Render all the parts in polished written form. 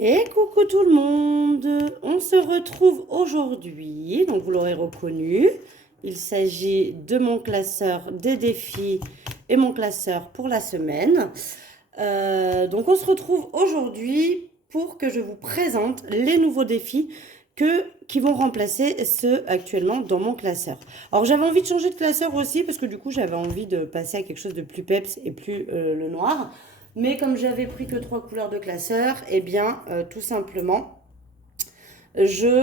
Et coucou tout le monde, on se retrouve aujourd'hui, donc vous l'aurez reconnu, il s'agit de mon classeur des défis et mon classeur pour la semaine. Donc on se retrouve aujourd'hui pour que je vous présente les nouveaux défis qui vont remplacer ceux actuellement dans mon classeur. Alors j'avais envie de changer de classeur aussi parce que du coup j'avais envie de passer à quelque chose de plus peps et plus le noir. Mais comme j'avais pris que 3 couleurs de classeur, eh bien, tout simplement, je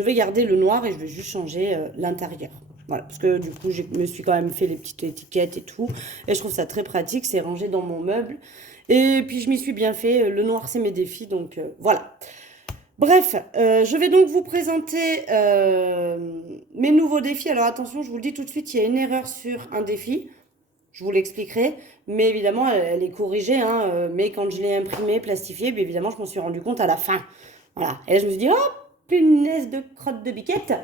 vais garder le noir et je vais juste changer l'intérieur. Voilà, parce que du coup, je me suis quand même fait les petites étiquettes et tout. Et je trouve ça très pratique, c'est rangé dans mon meuble. Et puis, je m'y suis bien fait. Le noir, c'est mes défis, donc voilà. Bref, je vais donc vous présenter mes nouveaux défis. Alors attention, je vous le dis tout de suite, il y a une erreur sur un défi. Je vous l'expliquerai, mais évidemment, elle est corrigée, hein, mais quand je l'ai imprimée, plastifiée, bien évidemment, je m'en suis rendu compte à la fin. Voilà. Et là, je me suis dit, oh, punaise de crotte de biquette,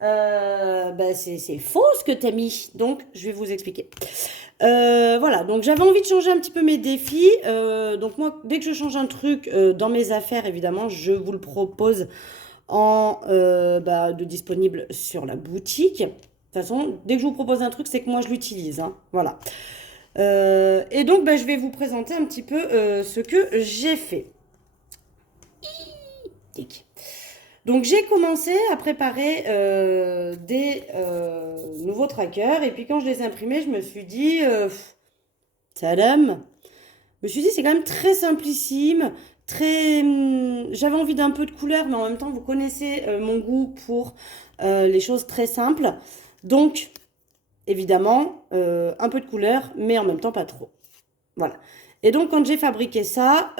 bah, c'est faux ce que t'as mis. Donc, je vais vous expliquer. Voilà, donc j'avais envie de changer un petit peu mes défis. Donc moi, dès que je change un truc dans mes affaires, évidemment, je vous le propose de disponible sur la boutique. De toute façon, dès que je vous propose un truc, c'est que moi je l'utilise, hein. Voilà. Et donc, je vais vous présenter un petit peu ce que j'ai fait. Tic. Donc, j'ai commencé à préparer des nouveaux trackers. Et puis, quand je les ai imprimés, je me suis dit, tadam. Je me suis dit, c'est quand même très simplissime. J'avais envie d'un peu de couleur, mais en même temps, vous connaissez mon goût pour les choses très simples. Donc, évidemment, un peu de couleur, mais en même temps pas trop. Voilà. Et donc, quand j'ai fabriqué ça,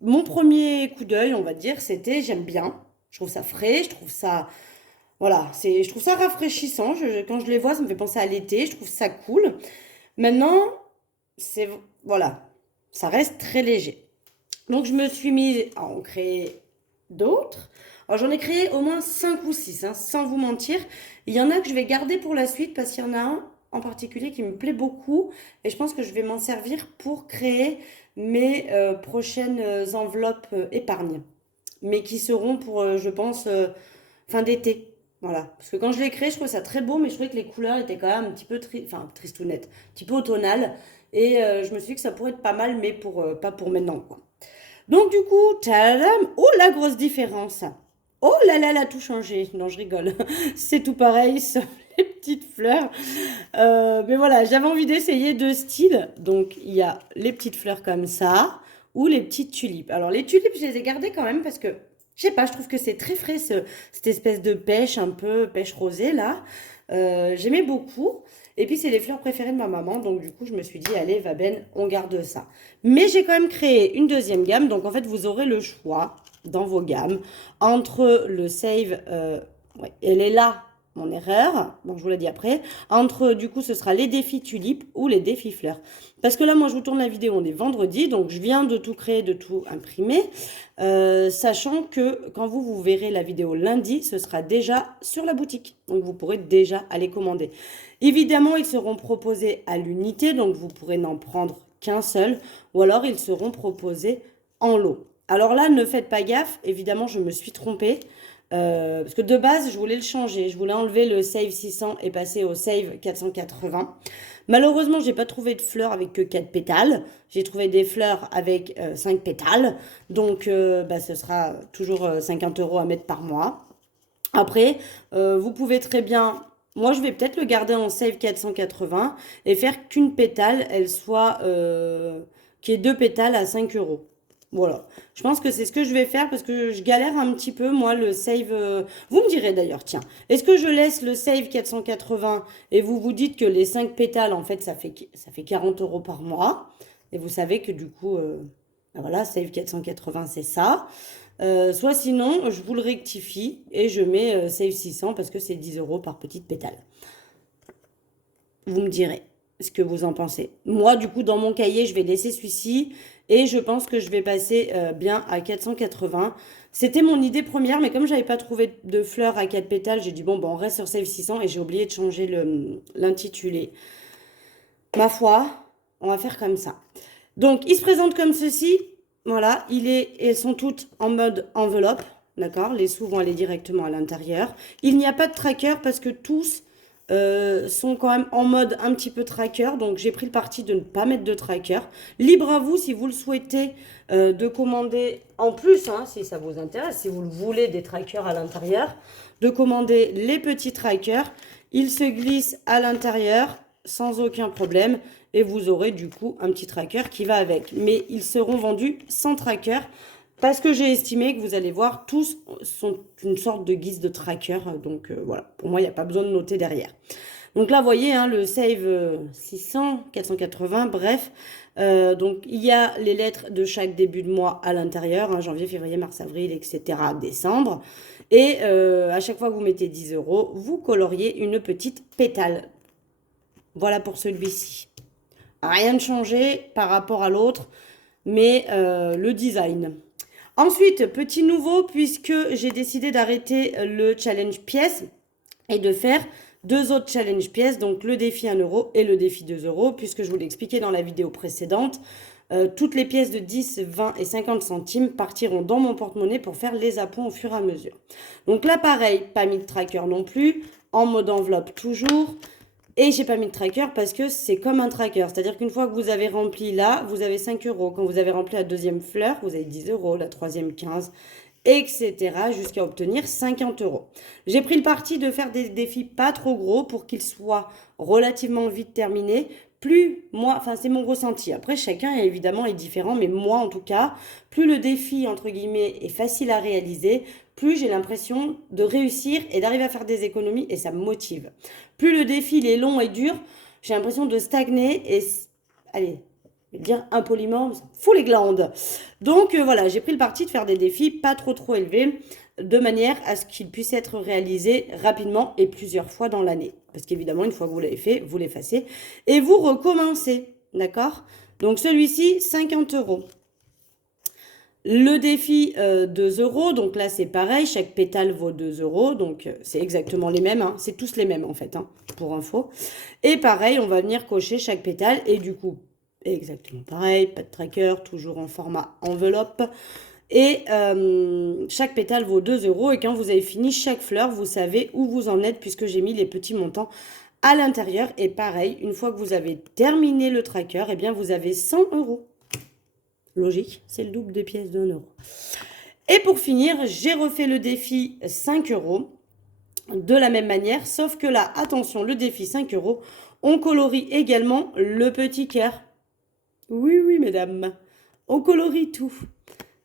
mon premier coup d'œil, on va dire, c'était j'aime bien. Je trouve ça frais, je trouve ça, voilà, je trouve ça rafraîchissant. Quand je les vois, ça me fait penser à l'été. Je trouve ça cool. Maintenant, c'est, voilà, ça reste très léger. Donc, je me suis mise à en créer d'autres. Alors, j'en ai créé au moins 5 ou 6, hein, sans vous mentir. Il y en a que je vais garder pour la suite parce qu'il y en a un en particulier qui me plaît beaucoup et je pense que je vais m'en servir pour créer mes prochaines enveloppes épargne, mais qui seront pour, je pense, fin d'été. Voilà. Parce que quand je l'ai créé, je trouvais ça très beau, mais je trouvais que les couleurs étaient quand même un petit peu tristounettes, un petit peu automnales. Et je me suis dit que ça pourrait être pas mal, mais pas pour maintenant, quoi. Donc du coup, tadam, oh la grosse différence. Oh là là, tout changé. Non, je rigole. C'est tout pareil, sauf les petites fleurs. Mais voilà, j'avais envie d'essayer deux styles. Donc il y a les petites fleurs comme ça ou les petites tulipes. Alors les tulipes, je les ai gardées quand même parce que, je sais pas, je trouve que c'est très frais cette espèce de pêche, un peu pêche rosée là. J'aimais beaucoup. Et puis c'est les fleurs préférées de ma maman. Donc du coup, je me suis dit, allez, va ben, on garde ça. Mais j'ai quand même créé une deuxième gamme. Donc en fait, vous aurez le choix dans vos gammes entre le save, ouais, elle est là, mon erreur, bon je vous l'ai dit après, entre du coup ce sera les défis tulipes ou les défis fleurs. Parce que là moi je vous tourne la vidéo, on est vendredi, donc je viens de tout créer, de tout imprimer, sachant que quand vous verrez la vidéo lundi, ce sera déjà sur la boutique, donc vous pourrez déjà aller commander. Évidemment ils seront proposés à l'unité, donc vous pourrez n'en prendre qu'un seul, ou alors ils seront proposés en lot. Alors là, ne faites pas gaffe, évidemment, je me suis trompée. Parce que de base, je voulais le changer. Je voulais enlever le Save 600 et passer au Save 480. Malheureusement, j'ai pas trouvé de fleurs avec que 4 pétales. J'ai trouvé des fleurs avec 5 pétales. Donc, ce sera toujours 50 euros à mettre par mois. Après, vous pouvez très bien. Moi, je vais peut-être le garder en Save 480 et faire qu'une pétale, elle soit. Qui est deux pétales à 5 euros. Voilà. Je pense que c'est ce que je vais faire parce que je galère un petit peu, moi, le save. Vous me direz d'ailleurs, tiens, est-ce que je laisse le save 480 et vous vous dites que les 5 pétales, en fait, ça fait 40 euros par mois. Et vous savez que du coup, voilà, save 480, c'est ça. Soit sinon, je vous le rectifie et je mets save 600 parce que c'est 10 euros par petite pétale. Vous me direz ce que vous en pensez. Moi, du coup, dans mon cahier, je vais laisser celui-ci et je pense que je vais passer bien à 480. C'était mon idée première, mais comme j'avais pas trouvé de fleurs à 4 pétales, j'ai dit bon, on reste sur Save 600 et j'ai oublié de changer l'intitulé. Ma foi, on va faire comme ça. Donc, il se présente comme ceci. Voilà, elles sont toutes en mode enveloppe, d'accord? Les sous vont aller directement à l'intérieur. Il n'y a pas de tracker parce que tous sont quand même en mode un petit peu tracker. Donc j'ai pris le parti de ne pas mettre de tracker. Libre à vous si vous le souhaitez de commander en plus, hein, si ça vous intéresse, si vous le voulez des trackers à l'intérieur, de commander les petits trackers. Ils se glissent à l'intérieur sans aucun problème et vous aurez du coup un petit tracker qui va avec. Mais ils seront vendus sans tracker parce que j'ai estimé que vous allez voir, tous sont une sorte de guise de tracker. Donc voilà, pour moi, il n'y a pas besoin de noter derrière. Donc là, vous voyez, hein, le save 600, 480, bref. Donc il y a les lettres de chaque début de mois à l'intérieur, hein, janvier, février, mars, avril, etc., décembre. Et à chaque fois que vous mettez 10 euros, vous coloriez une petite pétale. Voilà pour celui-ci. Rien de changé par rapport à l'autre, mais le design. Ensuite, petit nouveau, puisque j'ai décidé d'arrêter le challenge pièce et de faire deux autres challenge pièces, donc le défi 1 euro et le défi 2 euros, puisque je vous l'ai expliqué dans la vidéo précédente. Toutes les pièces de 10, 20 et 50 centimes partiront dans mon porte-monnaie pour faire les appoints au fur et à mesure. Donc là, pareil, pas mis de tracker non plus, en mode enveloppe toujours. Et j'ai pas mis de tracker parce que c'est comme un tracker. C'est-à-dire qu'une fois que vous avez rempli là, vous avez 5 euros. Quand vous avez rempli la deuxième fleur, vous avez 10 euros, la troisième 15, etc. jusqu'à obtenir 50 euros. J'ai pris le parti de faire des défis pas trop gros pour qu'ils soient relativement vite terminés. Plus moi, enfin c'est mon ressenti. Après chacun évidemment est différent, mais moi en tout cas, plus le défi entre guillemets est facile à réaliser, plus j'ai l'impression de réussir et d'arriver à faire des économies et ça me motive. Plus le défi il est long et dur, j'ai l'impression de stagner et allez, je vais dire impoliment, ça me fout les glandes. Donc voilà, j'ai pris le parti de faire des défis pas trop élevés de manière à ce qu'ils puissent être réalisés rapidement et plusieurs fois dans l'année. Parce qu'évidemment, une fois que vous l'avez fait, vous l'effacez et vous recommencez. D'accord? Donc celui-ci, 50 euros. Le défi 2 euros, donc là c'est pareil, chaque pétale vaut 2 euros, donc c'est exactement les mêmes, hein, c'est tous les mêmes en fait, hein, pour info. Et pareil, on va venir cocher chaque pétale et du coup, exactement pareil, pas de tracker, toujours en format enveloppe. Et chaque pétale vaut 2 euros et quand vous avez fini chaque fleur, vous savez où vous en êtes puisque j'ai mis les petits montants à l'intérieur. Et pareil, une fois que vous avez terminé le tracker, eh bien vous avez 100 euros. Logique, c'est le double des pièces de 1 euro. Et pour finir, j'ai refait le défi 5 euros de la même manière, sauf que là, attention, le défi 5 euros, on colorie également le petit cœur. Oui, mesdames, on colorie tout.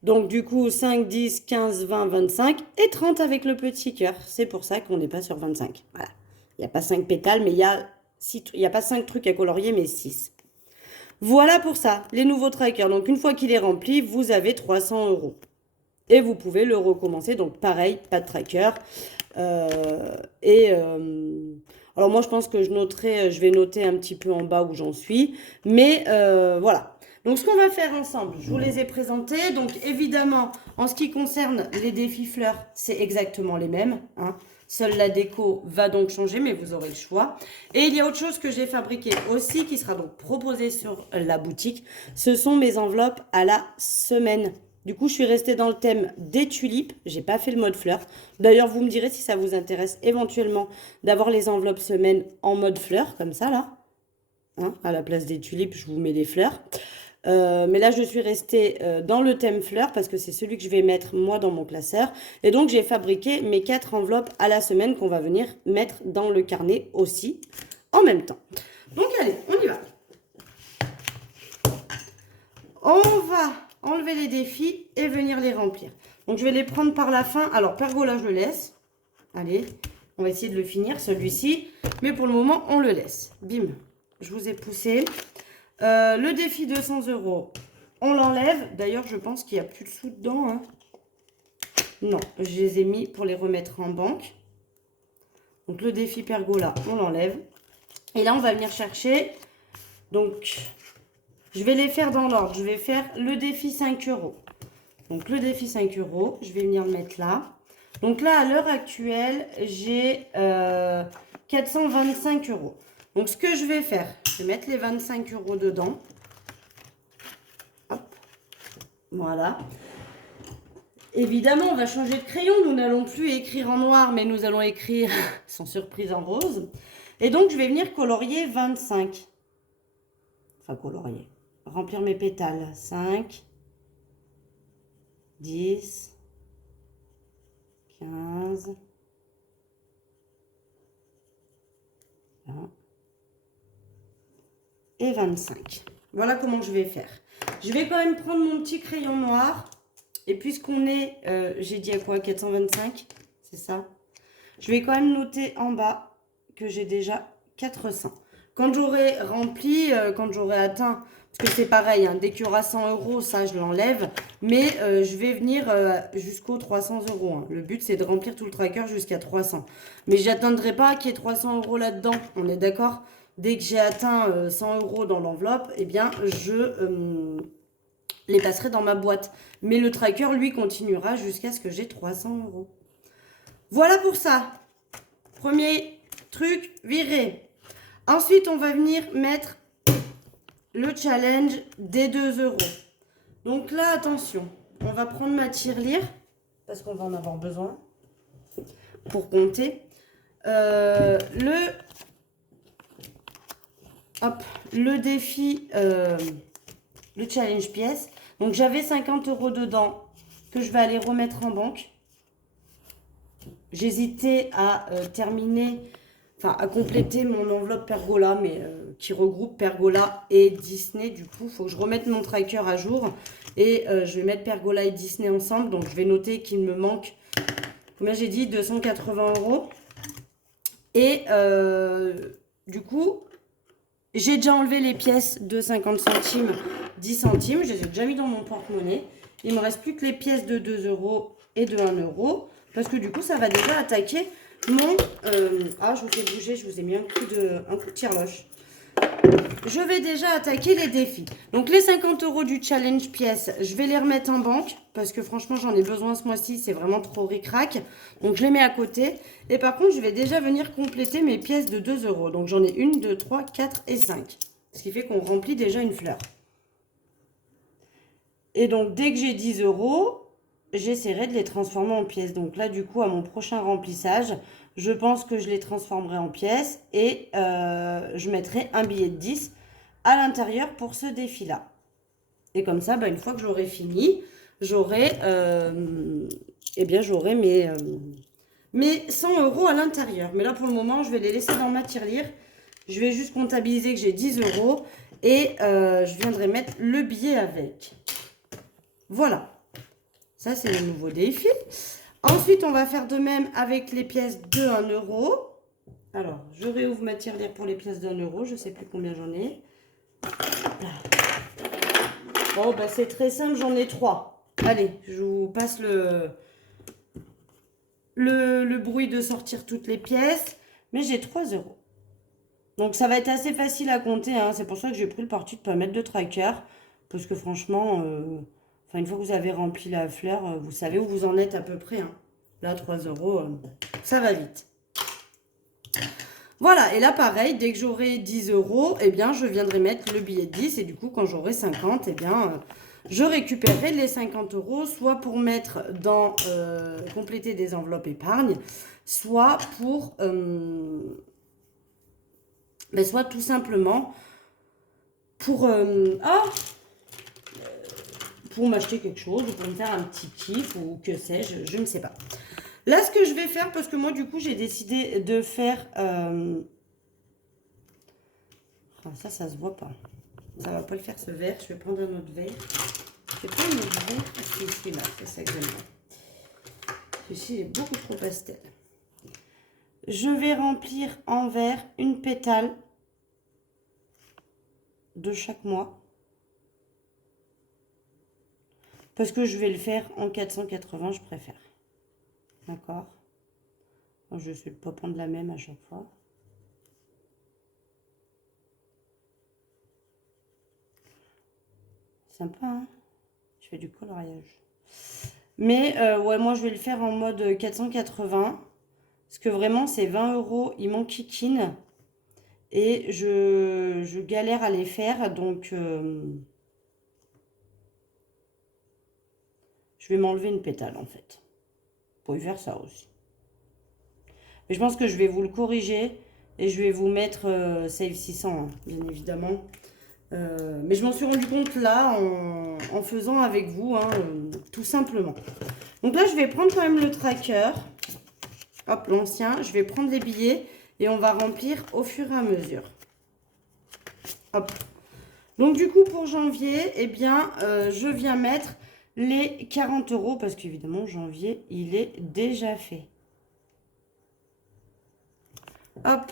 Donc du coup, 5, 10, 15, 20, 25 et 30 avec le petit cœur. C'est pour ça qu'on n'est pas sur 25. Voilà. Il n'y a pas 5 pétales, mais il y a pas 5 trucs à colorier, mais 6. Voilà pour ça, les nouveaux trackers. Donc une fois qu'il est rempli, vous avez 300 euros. Et vous pouvez le recommencer. Donc pareil, pas de tracker. Alors moi je pense que je vais noter un petit peu en bas où j'en suis. Mais voilà. Donc ce qu'on va faire ensemble, je vous les ai présentés. Donc évidemment, en ce qui concerne les défis fleurs, c'est exactement les mêmes, hein. Seule la déco va donc changer, mais vous aurez le choix. Et il y a autre chose que j'ai fabriqué aussi, qui sera donc proposé sur la boutique. Ce sont mes enveloppes à la semaine. Du coup, je suis restée dans le thème des tulipes. J'ai pas fait le mode fleurs. D'ailleurs, vous me direz si ça vous intéresse éventuellement d'avoir les enveloppes semaine en mode fleurs, comme ça, là. Hein, à la place des tulipes, je vous mets des fleurs. Mais là, je suis restée dans le thème fleurs parce que c'est celui que je vais mettre moi dans mon classeur. Et donc, j'ai fabriqué mes 4 enveloppes à la semaine qu'on va venir mettre dans le carnet aussi en même temps. Donc, allez, on y va. On va enlever les défis et venir les remplir. Donc, je vais les prendre par la fin. Alors, Pergola, je le laisse. Allez, on va essayer de le finir, celui-ci. Mais pour le moment, on le laisse. Bim, je vous ai poussé. Le défi 200 euros, on l'enlève. D'ailleurs, je pense qu'il n'y a plus de sous dedans, hein. Non, je les ai mis pour les remettre en banque. Donc, le défi Pergola, on l'enlève. Et là, on va venir chercher. Donc, je vais les faire dans l'ordre. Je vais faire le défi 5 euros. Donc, le défi 5 euros, je vais venir le mettre là. Donc là, à l'heure actuelle, j'ai 425 euros. Donc, ce que je vais faire, je vais mettre les 25 euros dedans. Hop. Voilà. Évidemment, on va changer de crayon. Nous n'allons plus écrire en noir, mais nous allons écrire, sans surprise, en rose. Et donc, je vais venir colorier 25. Enfin, colorier. Remplir mes pétales. 5, 10, 15, 20 et 25. Voilà comment je vais faire. Je vais quand même prendre mon petit crayon noir. Et puisqu'on est, j'ai dit à quoi, 425, c'est ça? Je vais quand même noter en bas que j'ai déjà 400. Quand j'aurai rempli, quand j'aurai atteint, parce que c'est pareil, hein, dès qu'il y aura 100 €, ça je l'enlève. Mais je vais venir jusqu'aux 300 €. Hein. Le but c'est de remplir tout le tracker jusqu'à 300. Mais j'atteindrai pas qu'il y ait 300 € là-dedans, on est d'accord? Dès que j'ai atteint 100 € dans l'enveloppe, eh bien je les passerai dans ma boîte. Mais le tracker, lui, continuera jusqu'à ce que j'ai 300 €. Voilà pour ça. Premier truc, viré. Ensuite, on va venir mettre le challenge des 2 €. Donc là, attention, on va prendre ma tirelire, parce qu'on va en avoir besoin pour compter. Le défi, le challenge pièce. Donc j'avais 50 € dedans que je vais aller remettre en banque. J'hésitais à terminer, enfin à compléter mon enveloppe Pergola, mais qui regroupe Pergola et Disney. Du coup, il faut que je remette mon tracker à jour. Et je vais mettre Pergola et Disney ensemble. Donc je vais noter qu'il me manque, combien j'ai dit, 280 €. Et du coup, j'ai déjà enlevé les pièces de 50 centimes, 10 centimes. Je les ai déjà mis dans mon porte-monnaie. Il ne me reste plus que les pièces de 2 € et de 1 €. Parce que du coup, ça va déjà attaquer mon... je vous fais bouger, je vous ai mis un coup de tire-loche. Je vais déjà attaquer les défis. Donc les 50 € du challenge pièce, je vais les remettre en banque. Parce que franchement, j'en ai besoin ce mois-ci. C'est vraiment trop ric-rac. Donc je les mets à côté. Et par contre, je vais déjà venir compléter mes pièces de 2 €. Donc j'en ai 1, 2, 3, 4 et 5. Ce qui fait qu'on remplit déjà une fleur. Et donc dès que j'ai 10 €, j'essaierai de les transformer en pièces. Donc là, du coup, à mon prochain remplissage, je pense que je les transformerai en pièces et je mettrai un billet de 10 à l'intérieur pour ce défi-là. Et comme ça, une fois que j'aurai fini, j'aurai j'aurai mes 100 € à l'intérieur. Mais là, pour le moment, je vais les laisser dans ma tirelire. Je vais juste comptabiliser que j'ai 10 € et je viendrai mettre le billet avec. Voilà. Ça, c'est le nouveau défi. Ensuite, on va faire de même avec les pièces de 1 €. Alors, je réouvre ma tirelire pour les pièces de 1 €. Je ne sais plus combien j'en ai. Bon, c'est très simple, j'en ai 3. Allez, je vous passe le bruit de sortir toutes les pièces. Mais j'ai 3 €. Donc, ça va être assez facile à compter. Hein. C'est pour ça que j'ai pris le parti de ne pas mettre de tracker. Parce que franchement... une fois que vous avez rempli la fleur, vous savez où vous en êtes à peu près. Hein. Là, 3 €, ça va vite. Voilà, et là, pareil, dès que j'aurai 10 €, eh bien, je viendrai mettre le billet de 10. Et du coup, quand j'aurai 50, eh bien, je récupérerai les 50 €, soit pour mettre dans compléter des enveloppes épargne, soit pour... soit tout simplement pour... pour m'acheter quelque chose ou pour me faire un petit kiff ou que sais-je, je ne sais pas. Là, ce que je vais faire, parce que moi, du coup, j'ai décidé de faire... ça se voit pas. Ça va pas le faire, ce verre. Je vais prendre un autre verre. Je vais prendre un autre verre. Ici, là, c'est ça que j'aime bien. Celui-ci est beaucoup trop pastel. Je vais remplir en verre une pétale de chaque mois. Parce que je vais le faire en 480, je préfère. D'accord? Je ne vais pas prendre la même à chaque fois. Sympa, hein? Je fais du coloriage. Mais, ouais, moi, je vais le faire en mode 480. Parce que vraiment, c'est 20 €, ils m'enquiquinent. Et je galère à les faire, donc... Je vais m'enlever une pétale en fait. Vous pouvez faire ça aussi. Mais je pense que je vais vous le corriger et je vais vous mettre Save 600, hein, bien évidemment. Mais je m'en suis rendu compte là en faisant avec vous, hein, tout simplement. Donc là, je vais prendre quand même le tracker. Hop, l'ancien. Je vais prendre les billets et on va remplir au fur et à mesure. Hop. Donc du coup, pour janvier, eh bien, je viens mettre les 40 € parce qu'évidemment, janvier, il est déjà fait. Hop.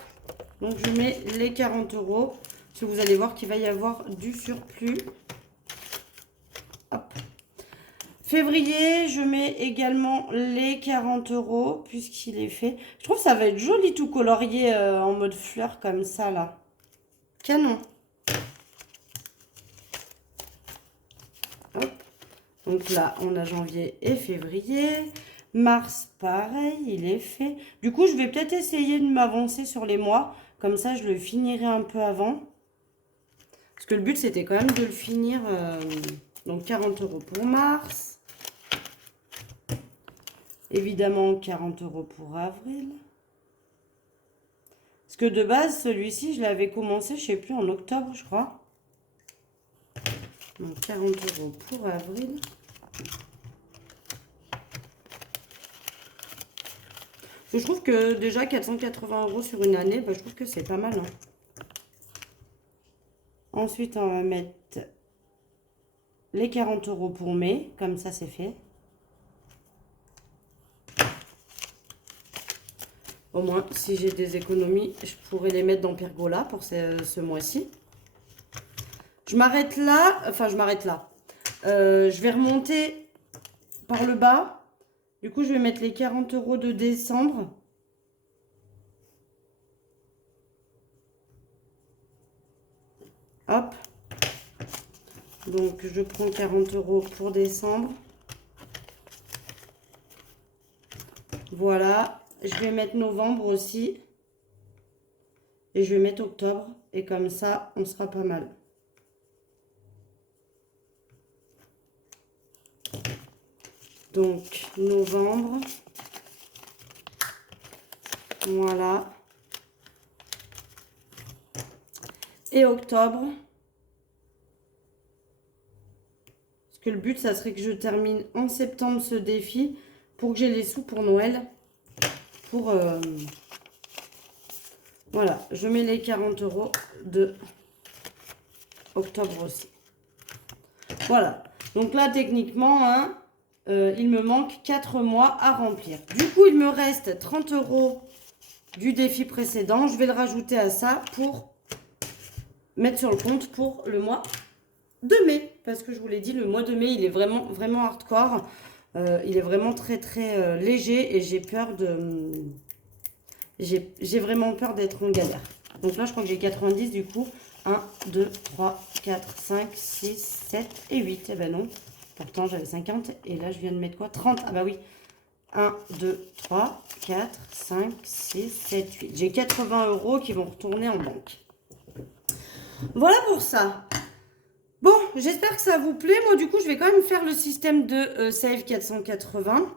Donc je mets les 40 €. Parce que vous allez voir qu'il va y avoir du surplus. Hop. Février, je mets également les 40 € puisqu'il est fait. Je trouve que ça va être joli tout colorié en mode fleur comme ça là. Canon. Hop. Donc là, on a janvier et février. Mars, pareil, il est fait. Du coup, je vais peut-être essayer de m'avancer sur les mois. Comme ça, je le finirai un peu avant. Parce que le but, c'était quand même de le finir. Donc, 40 € pour mars. Évidemment, 40 € pour avril. Parce que de base, celui-ci, je l'avais commencé, je ne sais plus, en octobre, je crois. Donc, 40 € pour avril. Je trouve que déjà 480 € sur une année, bah, je trouve que c'est pas mal. Hein. Ensuite, on va mettre les 40 € pour mai, comme ça c'est fait. Au moins, si j'ai des économies, je pourrais les mettre dans Pergola pour ce mois-ci. Je m'arrête là, enfin je m'arrête là. Je vais remonter par le bas. Du coup, je vais mettre les 40 € de décembre. Hop. Donc, je prends 40 € pour décembre. Voilà. Je vais mettre novembre aussi. Et je vais mettre octobre. Et comme ça, on sera pas mal. Donc, novembre. Voilà. Et octobre. Parce que le but, ça serait que je termine en septembre ce défi pour que j'ai les sous pour Noël. Voilà, je mets les 40 € de octobre aussi. Voilà. Donc là, techniquement, hein, il me manque 4 mois à remplir. Du coup, il me reste 30 € du défi précédent. Je vais le rajouter à ça pour mettre sur le compte pour le mois de mai. Parce que je vous l'ai dit, le mois de mai, il est vraiment, vraiment hardcore. Il est vraiment très, très léger et j'ai peur de... J'ai vraiment peur d'être en galère. Donc là, je crois que j'ai 90 du coup. 1, 2, 3, 4, 5, 6, 7 et 8. Eh ben non. Pourtant, j'avais 50. Et là, je viens de mettre quoi? 30. Ah bah oui. 1, 2, 3, 4, 5, 6, 7, 8. J'ai 80 € qui vont retourner en banque. Voilà pour ça. Bon, j'espère que ça vous plaît. Moi, du coup, je vais quand même faire le système de Save 480.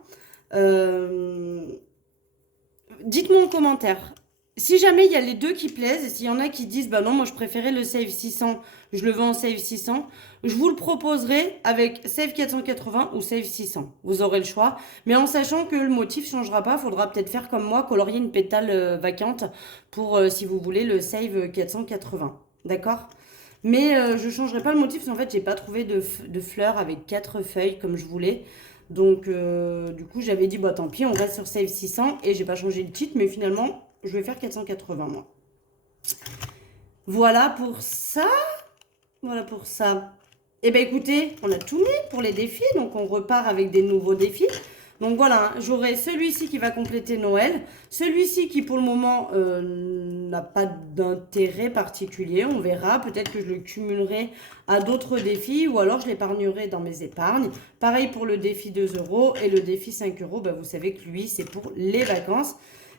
Dites-moi en commentaire. Si jamais il y a les deux qui plaisent, et s'il y en a qui disent, bah non, moi je préférais le Save 600, je le veux en Save 600, je vous le proposerai avec Save 480 ou Save 600. Vous aurez le choix. Mais en sachant que le motif ne changera pas, il faudra peut-être faire comme moi, colorier une pétale vacante pour, si vous voulez, le Save 480. D'accord? Mais je ne changerai pas le motif, parce qu'en fait, j'ai pas trouvé de fleurs avec 4 feuilles comme je voulais. Donc, du coup, j'avais dit, bah tant pis, on reste sur Save 600 et j'ai pas changé le titre, mais finalement, je vais faire 480 moi. Voilà pour ça. Voilà pour ça. Eh bien, écoutez, on a tout mis pour les défis, donc on repart avec des nouveaux défis. Donc voilà, hein, j'aurai celui-ci qui va compléter Noël, celui-ci qui pour le moment n'a pas d'intérêt particulier, on verra, peut-être que je le cumulerai à d'autres défis ou alors je l'épargnerai dans mes épargnes. Pareil pour le défi 2 € et le défi 5 €, bah, vous savez que lui c'est pour les vacances.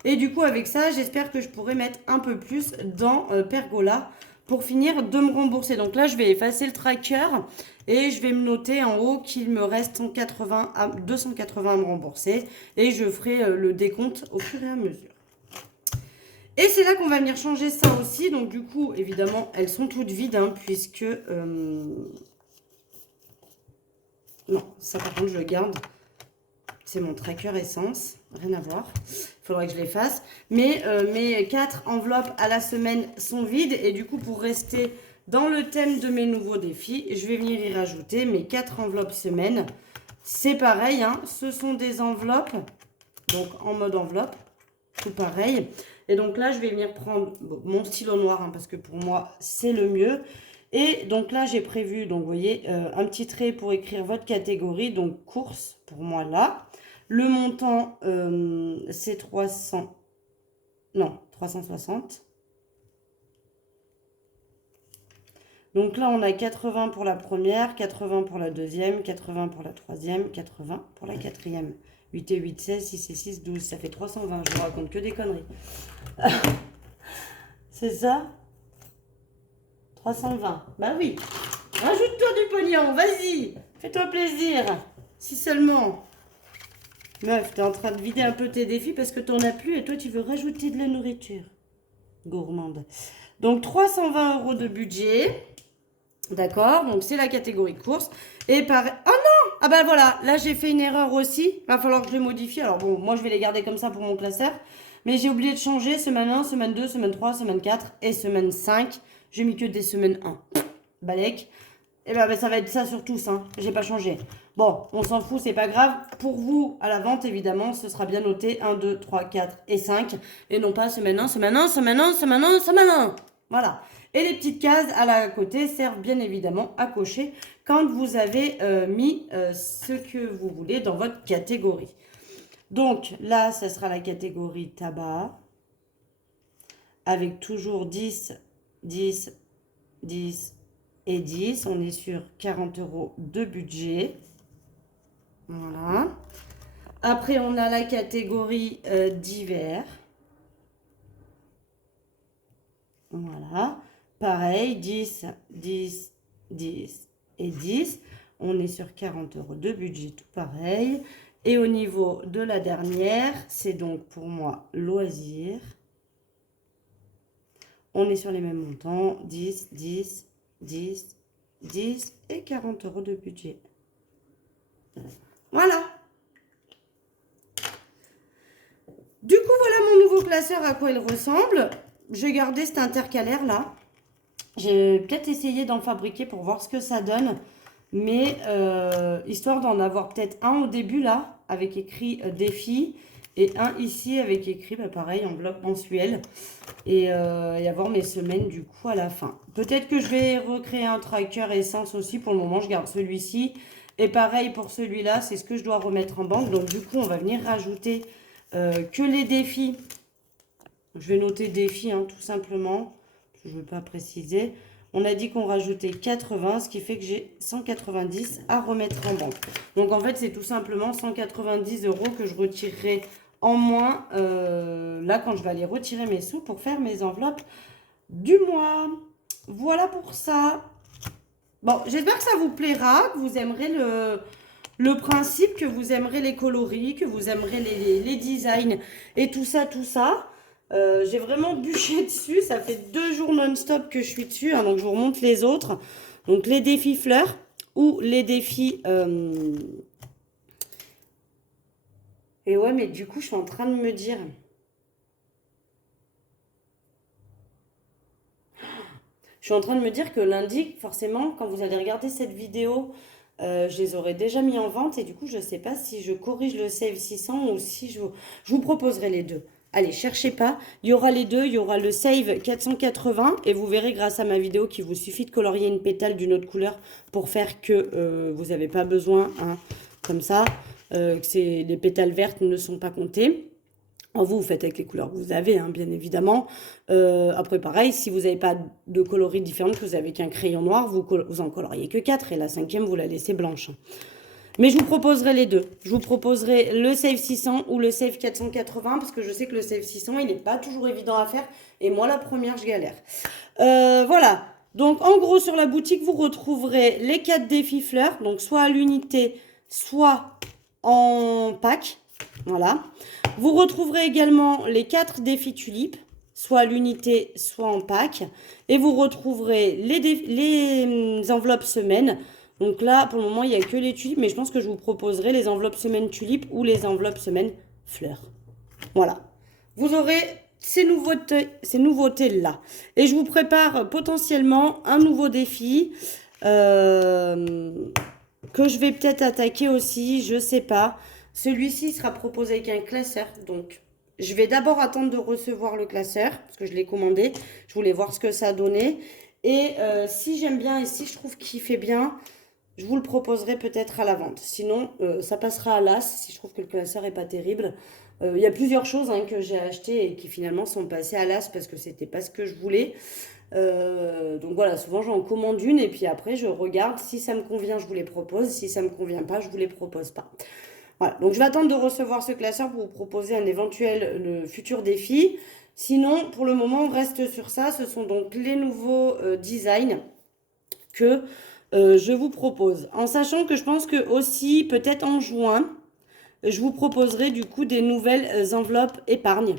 Et du coup avec ça, j'espère que je pourrai mettre un peu plus dans Pergola pour finir de me rembourser. Donc là, je vais effacer le tracker et je vais me noter en haut qu'il me reste 280 à me rembourser. Et je ferai le décompte au fur et à mesure. Et c'est là qu'on va venir changer ça aussi. Donc du coup, évidemment, elles sont toutes vides, hein, puisque... Non, ça par contre, je le garde. C'est mon tracker essence, rien à voir. Il faudrait que je les fasse. Mais mes 4 enveloppes à la semaine sont vides. Et du coup, pour rester dans le thème de mes nouveaux défis, je vais venir y rajouter mes 4 enveloppes semaine. C'est pareil, hein, ce sont des enveloppes, donc en mode enveloppe, tout pareil. Et donc là, je vais venir prendre mon stylo noir, hein, parce que pour moi, c'est le mieux. Et donc là, j'ai prévu, donc vous voyez, un petit trait pour écrire votre catégorie, donc course, pour moi là. Le montant, c'est 360. Donc là, on a 80 pour la première, 80 pour la deuxième, 80 pour la troisième, 80 pour la quatrième. 8 et 8, 16, 6 et 6, 12. Ça fait 320. Je vous raconte que des conneries. C'est ça? 320. Bah oui. Rajoute-toi du pognon. Vas-y. Fais-toi plaisir. Si seulement. Meuf, t'es en train de vider un peu tes défis parce que t'en as plus et toi, tu veux rajouter de la nourriture. Gourmande. Donc, 320 € de budget. D'accord, donc c'est la catégorie course. Et pareil... Oh non! Ah bah voilà, là j'ai fait une erreur aussi. Il va falloir que je le modifie. Alors bon, moi je vais les garder comme ça pour mon classeur. Mais j'ai oublié de changer semaine 1, semaine 2, semaine 3, semaine 4 et semaine 5. J'ai mis que des semaines 1. Balek. Et bah, ça va être ça sur tous, hein. J'ai pas changé. Bon, on s'en fout, c'est pas grave. Pour vous, à la vente, évidemment, ce sera bien noté 1, 2, 3, 4 et 5. Et non pas semaine 1, semaine 1, semaine 1, semaine 1, semaine 1. Voilà. Et les petites cases à la côté servent bien évidemment à cocher quand vous avez mis ce que vous voulez dans votre catégorie. Donc là, ça sera la catégorie tabac avec toujours 10, 10, 10 et 10. On est sur 40 € de budget. Voilà. Après, on a la catégorie divers. Voilà. Pareil, 10, 10, 10 et 10. On est sur 40 € de budget, tout pareil. Et au niveau de la dernière, c'est donc pour moi loisirs. On est sur les mêmes montants, 10, 10, 10, 10 et 40 € de budget. Voilà. Du coup, voilà mon nouveau classeur à quoi il ressemble. J'ai gardé cet intercalaire là. J'ai peut-être essayé d'en fabriquer pour voir ce que ça donne. Mais histoire d'en avoir peut-être un au début là, avec écrit défi. Et un ici avec écrit, bah, pareil, en bloc mensuel. Et avoir mes semaines du coup à la fin. Peut-être que je vais recréer un tracker essence aussi. Pour le moment, je garde celui-ci. Et pareil pour celui-là, c'est ce que je dois remettre en banque. Donc du coup, on va venir rajouter que les défis. Je vais noter défis, hein, tout simplement. Je ne veux pas préciser. On a dit qu'on rajoutait 80, ce qui fait que j'ai 190 à remettre en banque. Donc en fait, c'est tout simplement 190 € que je retirerai en moins là quand je vais aller retirer mes sous pour faire mes enveloppes du mois. Voilà pour ça. Bon, j'espère que ça vous plaira, que vous aimerez le principe, que vous aimerez les coloris, que vous aimerez les designs et tout ça, tout ça. J'ai vraiment bûché dessus. Ça fait 2 jours non-stop que je suis dessus, hein, donc je vous remonte les autres. Donc les défis fleurs ou les défis... Et ouais, mais du coup, je suis en train de me dire... Je suis en train de me dire que lundi, forcément, quand vous allez regarder cette vidéo, je les aurai déjà mis en vente. Et du coup, je ne sais pas si je corrige le Save 600 ou si je vous proposerai les deux. Allez, cherchez pas. Il y aura les deux. Il y aura le Save 480. Et vous verrez grâce à ma vidéo qu'il vous suffit de colorier une pétale d'une autre couleur pour faire que vous n'avez pas besoin, hein, comme ça, que les pétales vertes ne sont pas comptées. Vous faites avec les couleurs que vous avez, hein, bien évidemment. Après, pareil, si vous n'avez pas de coloris différents, que vous avez qu'un crayon noir, vous en coloriez que 4. Et la 5e, vous la laissez blanche. Mais je vous proposerai les deux. Je vous proposerai le Save 600 ou le Save 480 parce que je sais que le Save 600, il n'est pas toujours évident à faire. Et moi, la première, je galère. Voilà. Donc, en gros, sur la boutique, vous retrouverez les 4 défis fleurs. Donc, soit à l'unité, soit en pack. Voilà. Vous retrouverez également les 4 défis tulipes, soit à l'unité, soit en pack. Et vous retrouverez les enveloppes semaines. Donc là, pour le moment, il n'y a que les tulipes, mais je pense que je vous proposerai les enveloppes semaines tulipes ou les enveloppes semaines fleurs. Voilà. Vous aurez ces nouveautés-là. Et je vous prépare potentiellement un nouveau défi que je vais peut-être attaquer aussi, je ne sais pas. Celui-ci sera proposé avec un classeur, donc je vais d'abord attendre de recevoir le classeur, parce que je l'ai commandé. Je voulais voir ce que ça donnait. Et si j'aime bien et si je trouve qu'il fait bien, je vous le proposerai peut-être à la vente. Sinon, ça passera à l'as si je trouve que le classeur n'est pas terrible. Il y a plusieurs choses que j'ai achetées et qui finalement sont passées à l'as parce que c'était pas ce que je voulais. Donc voilà, souvent j'en commande une et puis après je regarde. Si ça me convient, je vous les propose. Si ça me convient pas, je vous les propose pas. Voilà, donc je vais attendre de recevoir ce classeur pour vous proposer un éventuel futur défi. Sinon, pour le moment, on reste sur ça. Ce sont donc les nouveaux designs que je vous propose. En sachant que je pense que aussi, peut-être en juin, je vous proposerai du coup des nouvelles enveloppes épargne.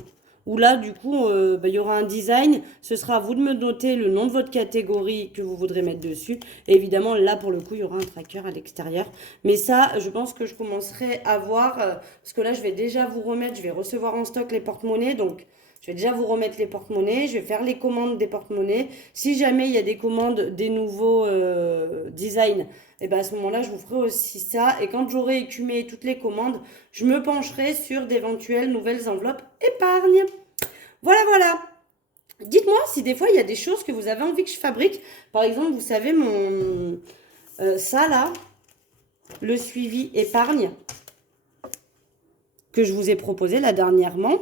Où là, du coup, il y aura un design. Ce sera à vous de me noter le nom de votre catégorie que vous voudrez mettre dessus. Et évidemment, là, pour le coup, il y aura un tracker à l'extérieur. Mais ça, je pense que je commencerai à voir. Parce que là, je vais déjà vous remettre, je vais recevoir en stock les porte-monnaies. Donc, je vais déjà vous remettre les porte-monnaies. Je vais faire les commandes des porte-monnaies. Si jamais il y a des commandes des nouveaux designs, et bien à ce moment-là, je vous ferai aussi ça. Et quand j'aurai écumé toutes les commandes, je me pencherai sur d'éventuelles nouvelles enveloppes épargne. Voilà, voilà. Dites-moi si des fois il y a des choses que vous avez envie que je fabrique. Par exemple, vous savez, ça là, le suivi épargne que je vous ai proposé là dernièrement.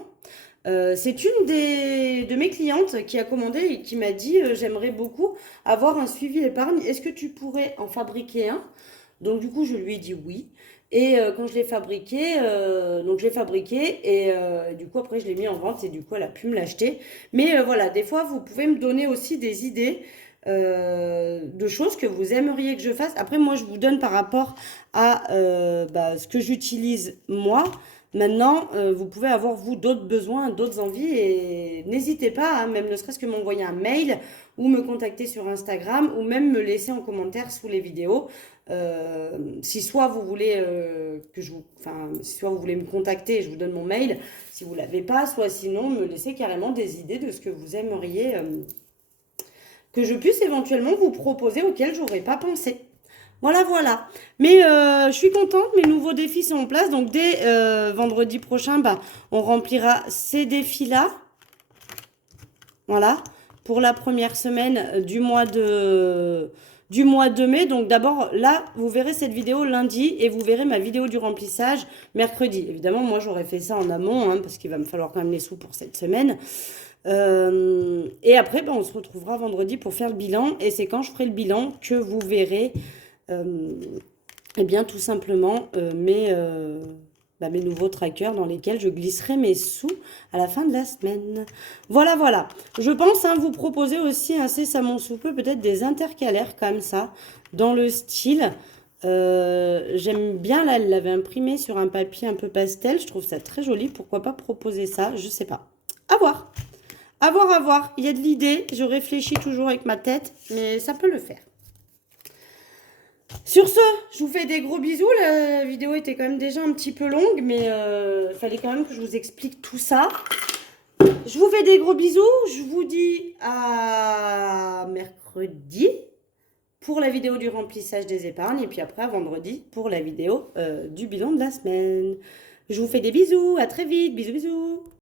C'est une de mes clientes qui a commandé et qui m'a dit j'aimerais beaucoup avoir un suivi épargne. Est-ce que tu pourrais en fabriquer un? Donc du coup, je lui ai dit oui. Et quand je l'ai fabriqué, donc je l'ai fabriqué et du coup après je l'ai mis en vente et du coup elle a pu me l'acheter. Mais voilà, des fois vous pouvez me donner aussi des idées de choses que vous aimeriez que je fasse. Après moi je vous donne par rapport à ce que j'utilise moi. Maintenant, vous pouvez avoir, vous, d'autres besoins, d'autres envies et n'hésitez pas, hein, même ne serait-ce que m'envoyer un mail ou me contacter sur Instagram ou même me laisser en commentaire sous les vidéos. Si soit vous voulez soit vous voulez me contacter et je vous donne mon mail si vous l'avez pas, soit sinon me laisser carrément des idées de ce que vous aimeriez que je puisse éventuellement vous proposer auquel j'aurais pas pensé. Voilà, voilà. Mais je suis contente, mes nouveaux défis sont en place. Donc dès vendredi prochain, on remplira ces défis-là. Voilà, pour la première semaine du mois de mai. Donc d'abord, là, vous verrez cette vidéo lundi et vous verrez ma vidéo du remplissage mercredi. Évidemment, moi, j'aurais fait ça en amont, hein, parce qu'il va me falloir quand même les sous pour cette semaine. Et après, on se retrouvera vendredi pour faire le bilan. Et c'est quand je ferai le bilan que vous verrez... eh bien tout simplement mes nouveaux trackers dans lesquels je glisserai mes sous à la fin de la semaine. Voilà, voilà. Je pense vous proposer aussi incessamment sous peu peut-être des intercalaires comme ça, dans le style. J'aime bien, là, elle l'avait imprimé sur un papier un peu pastel. Je trouve ça très joli. Pourquoi pas proposer ça? Je sais pas. À voir. À voir, à voir. Il y a de l'idée. Je réfléchis toujours avec ma tête, mais ça peut le faire. Sur ce, je vous fais des gros bisous. La vidéo était quand même déjà un petit peu longue, mais il fallait quand même que je vous explique tout ça. Je vous fais des gros bisous. Je vous dis à mercredi pour la vidéo du remplissage des épargnes. Et puis après, à vendredi pour la vidéo du bilan de la semaine. Je vous fais des bisous. À très vite. Bisous, bisous.